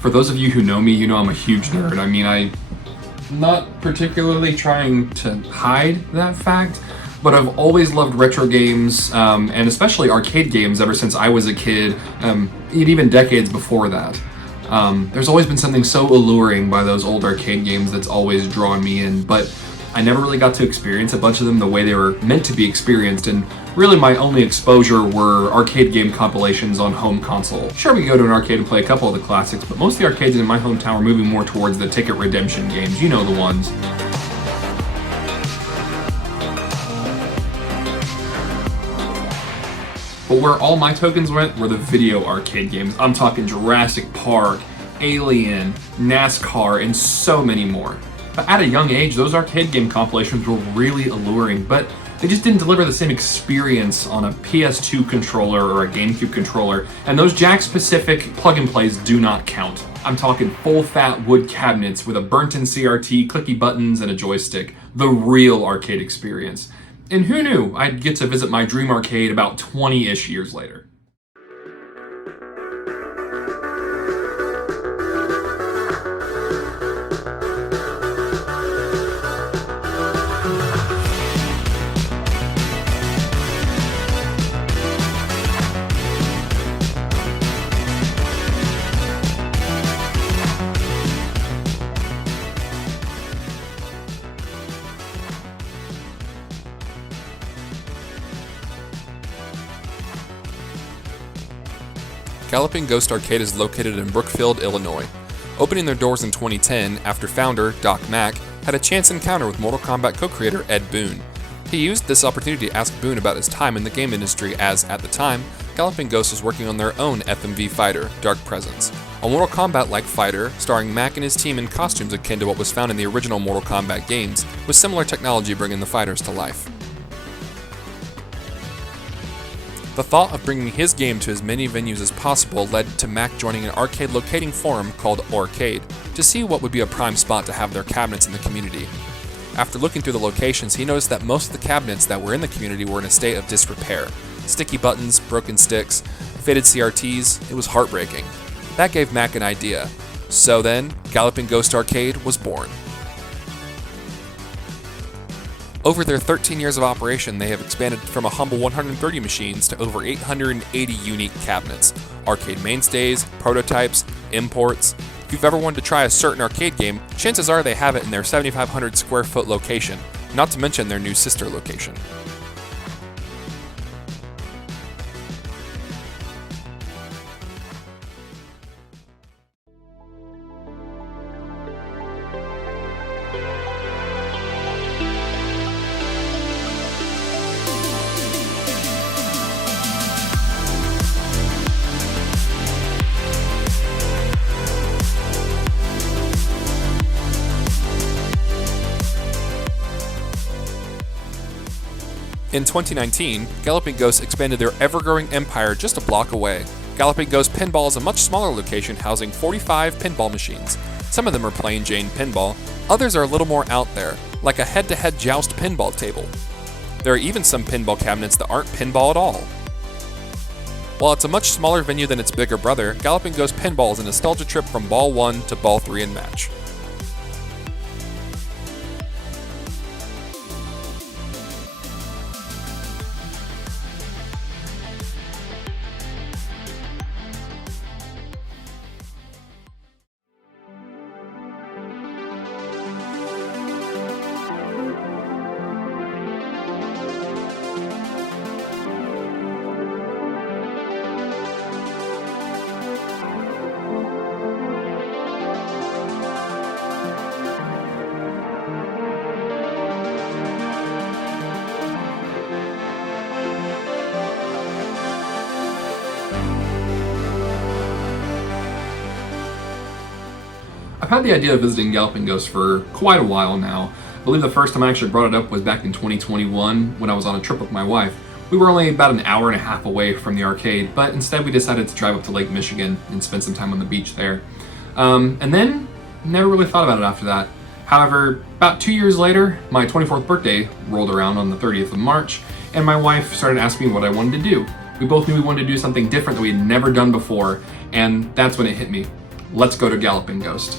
For those of you who know me, you know I'm a huge nerd. I mean, I'm not particularly trying to hide that fact, but I've always loved retro games, and especially arcade games ever since I was a kid, and even decades before that. There's always been something so alluring by those old arcade games that's always drawn me in, but I never really got to experience a bunch of them the way they were meant to be experienced, and really my only exposure were arcade game compilations on home console. Sure, we could go to an arcade and play a couple of the classics, but most of the arcades in my hometown were moving more towards the ticket redemption games, you know the ones. But where all my tokens went were the video arcade games. I'm talking Jurassic Park, Alien, NASCAR, and so many more. But at a young age, those arcade game compilations were really alluring, but they just didn't deliver the same experience on a PS2 controller or a GameCube controller, and those Jack-specific plug-and-plays do not count. I'm talking full-fat wood cabinets with a burnt-in CRT, clicky buttons, and a joystick. The real arcade experience. And who knew I'd get to visit my dream arcade about 20-ish years later. Galloping Ghost Arcade is located in Brookfield, Illinois. Opening their doors in 2010 after founder, Doc Mack, had a chance encounter with Mortal Kombat co-creator Ed Boon. He used this opportunity to ask Boon about his time in the game industry as, at the time, Galloping Ghost was working on their own FMV fighter, Dark Presence. A Mortal Kombat-like fighter, starring Mack and his team in costumes akin to what was found in the original Mortal Kombat games, with similar technology bringing the fighters to life. The thought of bringing his game to as many venues as possible led to Mack joining an arcade locating forum called Orcade to see what would be a prime spot to have their cabinets in the community. After looking through the locations, he noticed that most of the cabinets that were in the community were in a state of disrepair. Sticky buttons, broken sticks, faded CRTs, it was heartbreaking. That gave Mack an idea. So then, Galloping Ghost Arcade was born. Over their 13 years of operation, they have expanded from a humble 130 machines to over 880 unique cabinets, arcade mainstays, prototypes, imports. If you've ever wanted to try a certain arcade game, chances are they have it in their 7,500 square foot location, not to mention their new sister location. In 2019, Galloping Ghost expanded their ever-growing empire just a block away. Galloping Ghost Pinball is a much smaller location housing 45 pinball machines. Some of them are plain Jane pinball, others are a little more out there, like a head-to-head joust pinball table. There are even some pinball cabinets that aren't pinball at all. While it's a much smaller venue than its bigger brother, Galloping Ghost Pinball is a nostalgia trip from Ball 1 to Ball 3 and Match. had the idea of visiting Galloping Ghost for quite a while now. I believe the first time I actually brought it up was back in 2021 when I was on a trip with my wife. We were only about an hour and a half away from the arcade, but instead we decided to drive up to Lake Michigan and spend some time on the beach there. And then, never really thought about it after that. However, about 2 years later, my 24th birthday rolled around on the 30th of March, and my wife started asking me what I wanted to do. We both knew we wanted to do something different that we had never done before, and that's when it hit me. Let's go to Galloping Ghost.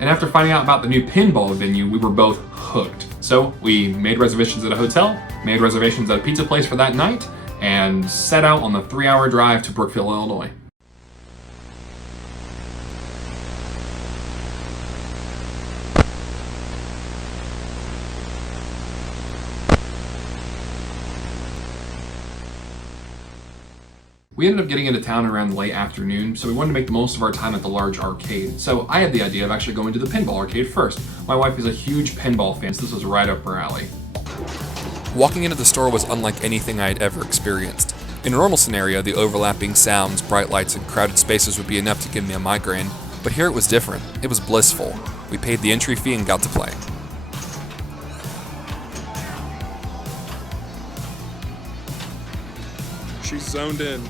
And after finding out about the new pinball venue, we were both hooked. So we made reservations at a hotel, made reservations at a pizza place for that night, and set out on the 3-hour drive to Brookfield, Illinois. We ended up getting into town around the late afternoon, so we wanted to make the most of our time at the large arcade. So I had the idea of actually going to the pinball arcade first. My wife is a huge pinball fan, so this was right up her alley. Walking into the store was unlike anything I had ever experienced. In a normal scenario, the overlapping sounds, bright lights, and crowded spaces would be enough to give me a migraine, but here it was different. It was blissful. We paid the entry fee and got to play. She's zoned in.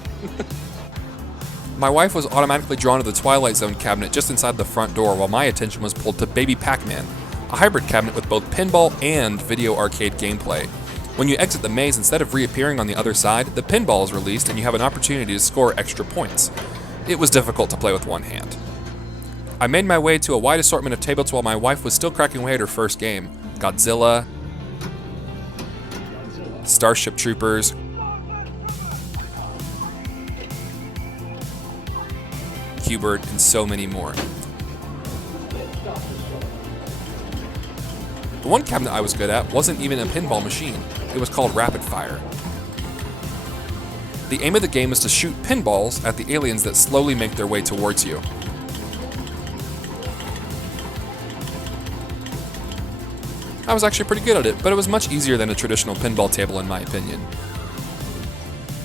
My wife was automatically drawn to the Twilight Zone cabinet just inside the front door, while my attention was pulled to Baby Pac-Man, a hybrid cabinet with both pinball and video arcade gameplay. When you exit the maze, instead of reappearing on the other side, the pinball is released and you have an opportunity to score extra points. It was difficult to play with one hand. I made my way to a wide assortment of tables while my wife was still cracking away at her first game. Godzilla, Starship Troopers, Hubert, and so many more. The one cabinet I was good at wasn't even a pinball machine. It was called Rapid Fire. The aim of the game is to shoot pinballs at the aliens that slowly make their way towards you. I was actually pretty good at it, but it was much easier than a traditional pinball table in my opinion.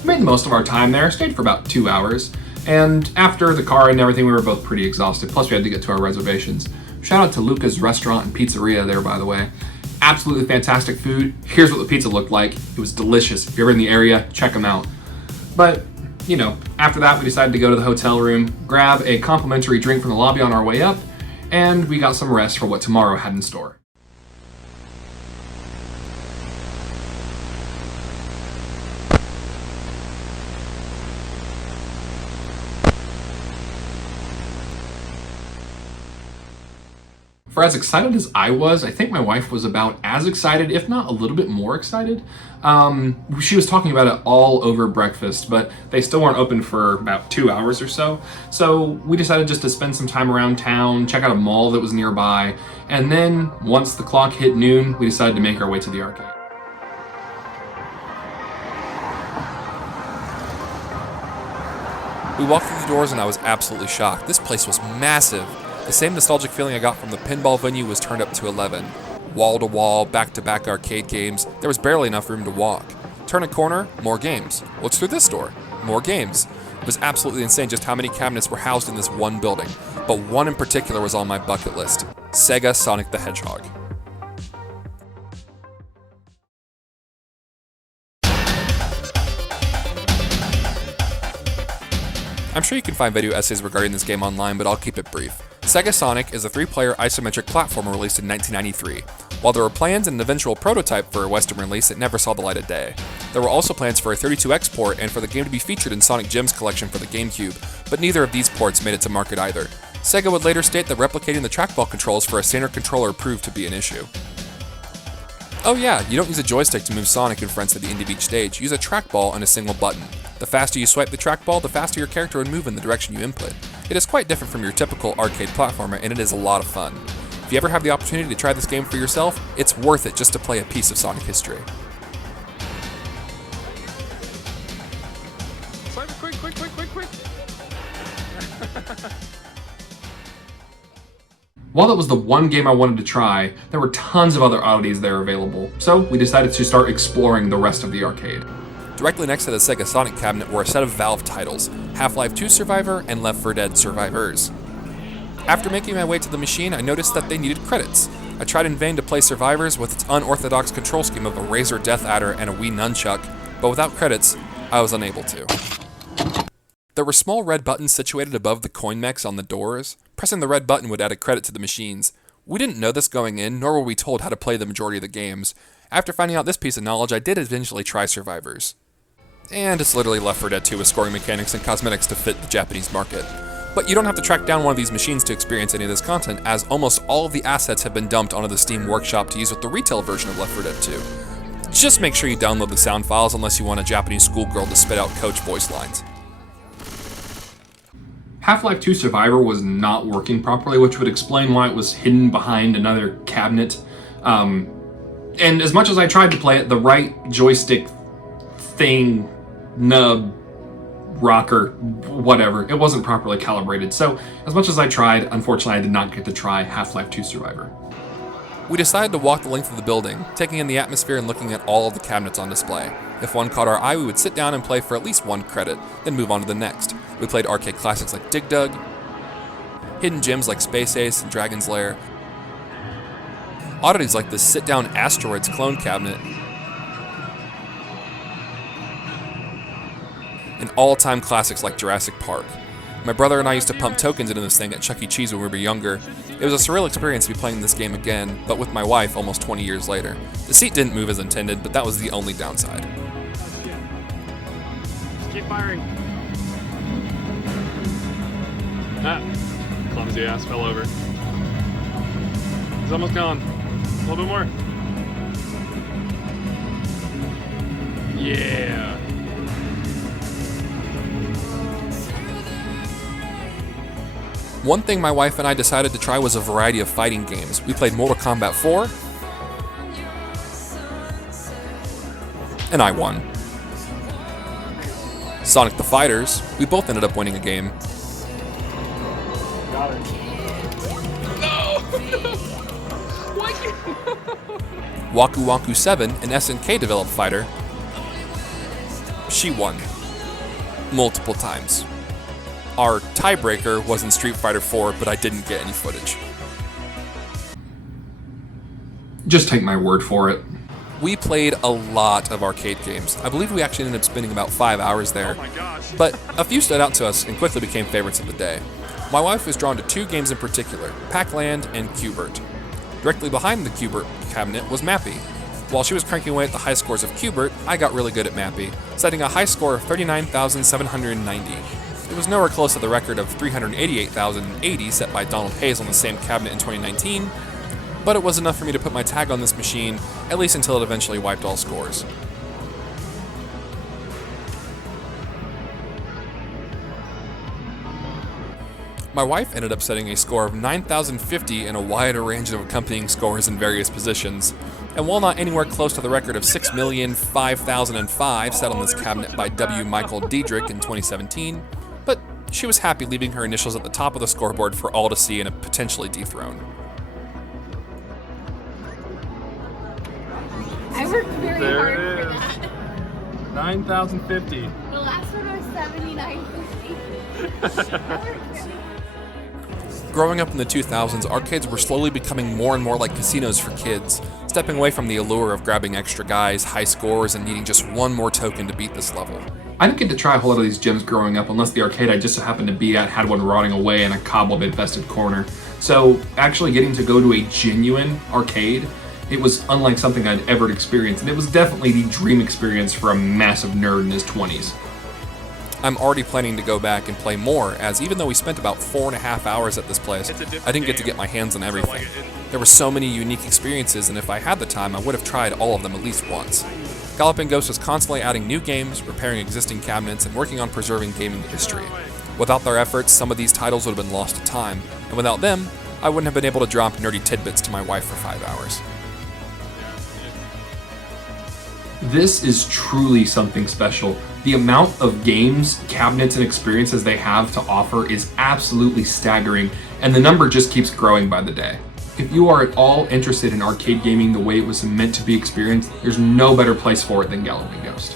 We made the most of our time there, stayed for about 2 hours, and after the car and everything, we were both pretty exhausted, plus we had to get to our reservations. Shout out to Luca's Restaurant and Pizzeria there, by the way. Absolutely fantastic food. Here's what the pizza looked like. It was delicious. If you're in the area, check them out. But, after that, we decided to go to the hotel room, grab a complimentary drink from the lobby on our way up, and we got some rest for what tomorrow had in store. For as excited as I was, I think my wife was about as excited, if not a little bit more excited. She was talking about it all over breakfast, but they still weren't open for about 2 hours or so. So we decided just to spend some time around town, check out a mall that was nearby, and then once the clock hit noon, we decided to make our way to the arcade. We walked through the doors and I was absolutely shocked. This place was massive. The same nostalgic feeling I got from the pinball venue was turned up to 11. Wall to wall, back to back arcade games, there was barely enough room to walk. Turn a corner, more games. What's through this door? More games. It was absolutely insane just how many cabinets were housed in this one building, but one in particular was on my bucket list: SEGASONIC the Hedgehog. I'm sure you can find video essays regarding this game online, but I'll keep it brief. SEGASONIC is a 3-player isometric platformer released in 1993. While there were plans and an eventual prototype for a Western release, it never saw the light of day. There were also plans for a 32X port and for the game to be featured in Sonic Gems collection for the GameCube, but neither of these ports made it to market either. Sega would later state that replicating the trackball controls for a standard controller proved to be an issue. Oh yeah, you don't use a joystick to move Sonic and friends to the end of each stage. Use a trackball and a single button. The faster you swipe the trackball, the faster your character would move in the direction you input. It is quite different from your typical arcade platformer, and it is a lot of fun. If you ever have the opportunity to try this game for yourself, it's worth it just to play a piece of Sonic history. Swipe it quick. While that was the one game I wanted to try, there were tons of other oddities there available, so we decided to start exploring the rest of the arcade. Directly next to the SEGASONIC cabinet were a set of Valve titles: Half-Life 2 Survivor and Left 4 Dead Survivors. After making my way to the machine, I noticed that they needed credits. I tried in vain to play Survivors with its unorthodox control scheme of a Razor Death Adder and a Wii Nunchuck, but without credits, I was unable to. There were small red buttons situated above the coin mechs on the doors. Pressing the red button would add a credit to the machines. We didn't know this going in, nor were we told how to play the majority of the games. After finding out this piece of knowledge, I did eventually try Survivors. And it's literally Left 4 Dead 2 with scoring mechanics and cosmetics to fit the Japanese market. But you don't have to track down one of these machines to experience any of this content, as almost all of the assets have been dumped onto the Steam Workshop to use with the retail version of Left 4 Dead 2. Just make sure you download the sound files unless you want a Japanese schoolgirl to spit out coach voice lines. Half-Life 2 Survivor was not working properly, which would explain why it was hidden behind another cabinet. And as much as I tried to play it, the right joystick thing, nub, rocker, whatever, it wasn't properly calibrated. So as much as I tried, unfortunately I did not get to try Half-Life 2 Survivor. We decided to walk the length of the building, taking in the atmosphere and looking at all of the cabinets on display. If one caught our eye, we would sit down and play for at least one credit, then move on to the next. We played arcade classics like Dig Dug, hidden gems like Space Ace and Dragon's Lair, oddities like the sit-down Asteroids clone cabinet, and all-time classics like Jurassic Park. My brother and I used to pump tokens into this thing at Chuck E. Cheese when we were younger. It was a surreal experience to be playing this game again, but with my wife almost 20 years later. The seat didn't move as intended, but that was the only downside. Just keep firing. Ah, clumsy ass fell over. He's almost gone. A little bit more. Yeah. One thing my wife and I decided to try was a variety of fighting games. We played Mortal Kombat 4, and I won. Sonic the Fighters, we both ended up winning a game. Got it. No! Why Waku Waku 7, an SNK developed fighter. She won. Multiple times. Our tiebreaker was in Street Fighter 4, but I didn't get any footage. Just take my word for it. We played a lot of arcade games. I believe we actually ended up spending about 5 hours there. Oh my gosh. But a few stood out to us and quickly became favorites of the day. My wife was drawn to two games in particular, Pac-Land and Q*bert. Directly behind the Q*bert cabinet was Mappy. While she was cranking away at the high scores of Q*bert, I got really good at Mappy, setting a high score of 39,790. It was nowhere close to the record of 388,080 set by Donald Hayes on the same cabinet in 2019, but it was enough for me to put my tag on this machine, at least until it eventually wiped all scores. My wife ended up setting a score of 9,050 in a wider range of accompanying scores in various positions, and while not anywhere close to the record of 6,005,005 set on this cabinet by W. Michael Diedrich in 2017, but she was happy leaving her initials at the top of the scoreboard for all to see and potentially dethrone. I worked very There hard it for is. that. 9,050. The last one was 79.50. Growing up in the 2000s, arcades were slowly becoming more and more like casinos for kids, stepping away from the allure of grabbing extra guys, high scores, and needing just one more token to beat this level. I didn't get to try a whole lot of these gyms growing up unless the arcade I just so happened to be at had one rotting away in a cobweb-infested corner. So actually getting to go to a genuine arcade, it was unlike something I'd ever experienced, and it was definitely the dream experience for a massive nerd in his 20s. I'm already planning to go back and play more, as even though we spent about 4.5 hours at this place, I didn't get to get my hands on everything. There were so many unique experiences, and if I had the time, I would have tried all of them at least once. Galloping Ghost was constantly adding new games, repairing existing cabinets, and working on preserving gaming history. Without their efforts, some of these titles would have been lost to time, and without them, I wouldn't have been able to drop nerdy tidbits to my wife for 5 hours. This is truly something special. The amount of games, cabinets, and experiences they have to offer is absolutely staggering, and the number just keeps growing by the day. If you are at all interested in arcade gaming the way it was meant to be experienced, there's no better place for it than Galloping Ghost.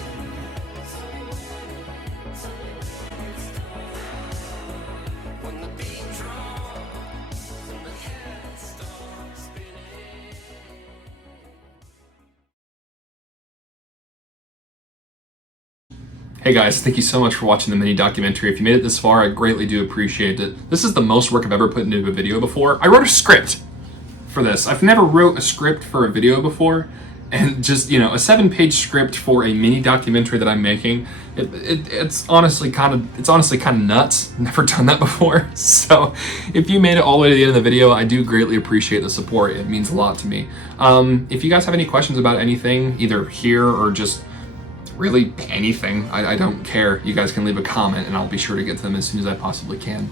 Hey guys, thank you so much for watching the mini documentary. If you made it this far, I greatly do appreciate it. This is the most work I've ever put into a video before. I wrote a script for this. I've never wrote a script for a video before, and just, you know, a 7-page script for a mini documentary that I'm making. It's honestly kind of nuts. Never done that before. So if you made it all the way to the end of the video, I do greatly appreciate the support. It means a lot to me. If you guys have any questions about anything, either here or just really anything, I don't care. You guys can leave a comment and I'll be sure to get to them as soon as I possibly can.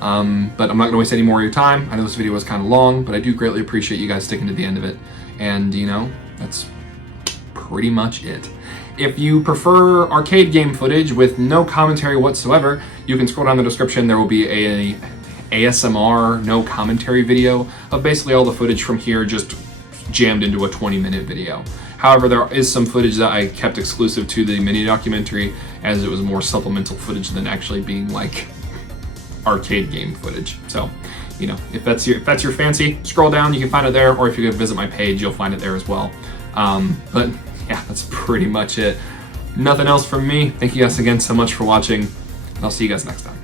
But I'm not going to waste any more of your time. I know this video was kind of long, but I do greatly appreciate you guys sticking to the end of it. And, you know, that's pretty much it. If you prefer arcade game footage with no commentary whatsoever, you can scroll down the description. There will be a ASMR, no commentary video of basically all the footage from here just jammed into a 20-minute video. However, there is some footage that I kept exclusive to the mini documentary, as it was more supplemental footage than actually being like arcade game footage. So, you know, if that's your fancy, scroll down, you can find it there, or if you go visit my page, you'll find it there as well. But yeah, that's pretty much it. Nothing else from me. Thank you guys again so much for watching, and I'll see you guys next time.